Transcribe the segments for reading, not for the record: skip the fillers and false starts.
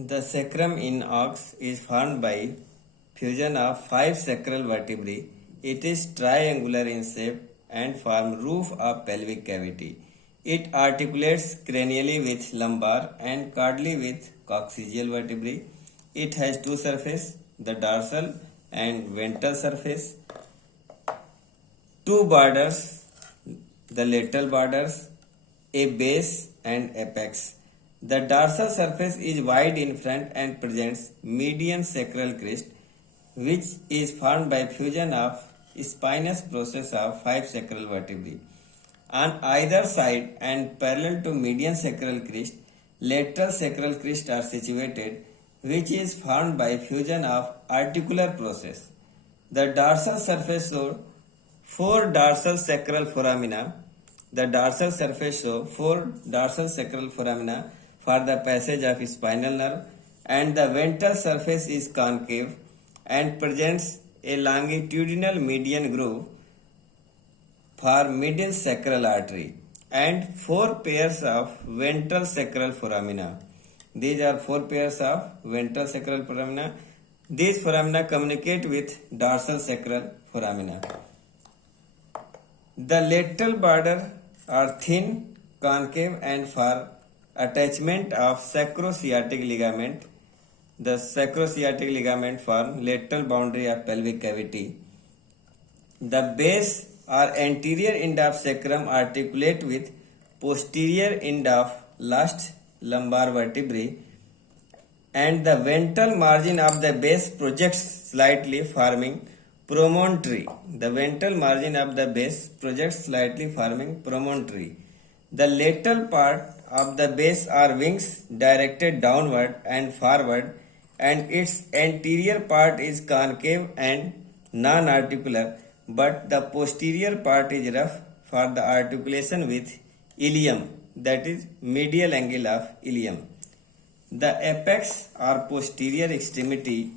The sacrum in ox is formed by fusion of 5 sacral vertebrae. It is triangular in shape and forms roof of pelvic cavity. It articulates cranially with lumbar and caudally with coccygeal vertebrae. It has two surfaces, the dorsal and ventral surface, two borders, the lateral borders, a base and apex. The dorsal surface is wide in front and presents median sacral crest, which is formed by fusion of spinous process of 5 sacral vertebrae. On either side and parallel to median sacral crest, lateral sacral crest are situated, which is formed by fusion of articular process. The dorsal surface shows 4 dorsal sacral foramina. The dorsal surface shows 4 dorsal sacral foramina for the passage of spinal nerve, and the ventral surface is concave and presents a longitudinal median groove for middle sacral artery and 4 pairs of ventral sacral foramina. These are 4 pairs of ventral sacral foramina. These foramina communicate with dorsal sacral foramina. The lateral border are thin, concave, and for attachment of sacrosciatic ligament. The sacrosciatic ligament form lateral boundary of pelvic cavity. The base or anterior end of sacrum articulate with posterior end of last lumbar vertebrae, and the ventral margin of the base projects slightly, forming promontory. The ventral margin of the base projects slightly, forming promontory. The lateral part of the base are wings directed downward and forward, and its anterior part is concave and non-articular, but the posterior part is rough for the articulation with ilium, that is medial angle of ilium. The apex or posterior extremity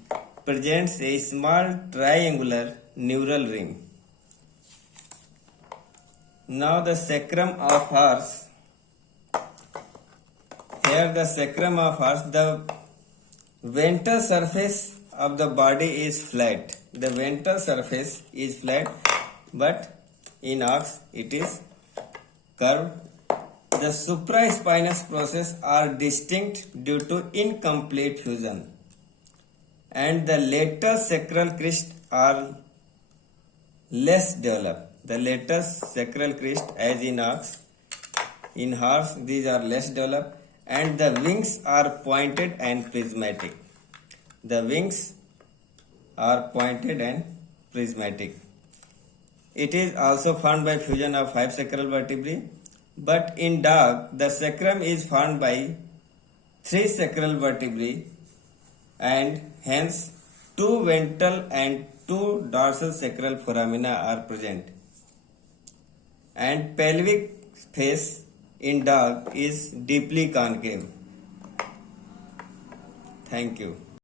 presents a small triangular neural ring. Now the sacrum of horse. Here the sacrum of horse, the ventral surface of the body is flat. The ventral surface is flat, but in ox it is curved. The supraspinous process are distinct due to incomplete fusion, and the lateral sacral crest are less developed. The lateral sacral crest, as in ox, in horse these are less developed, and the wings are pointed and prismatic. The wings are pointed and prismatic. It is also formed by fusion of 5 sacral vertebrae, but in dog the sacrum is formed by 3 sacral vertebrae, and hence 2 ventral and 2 dorsal sacral foramina are present. And pelvic face in dog is deeply concave. Thank you.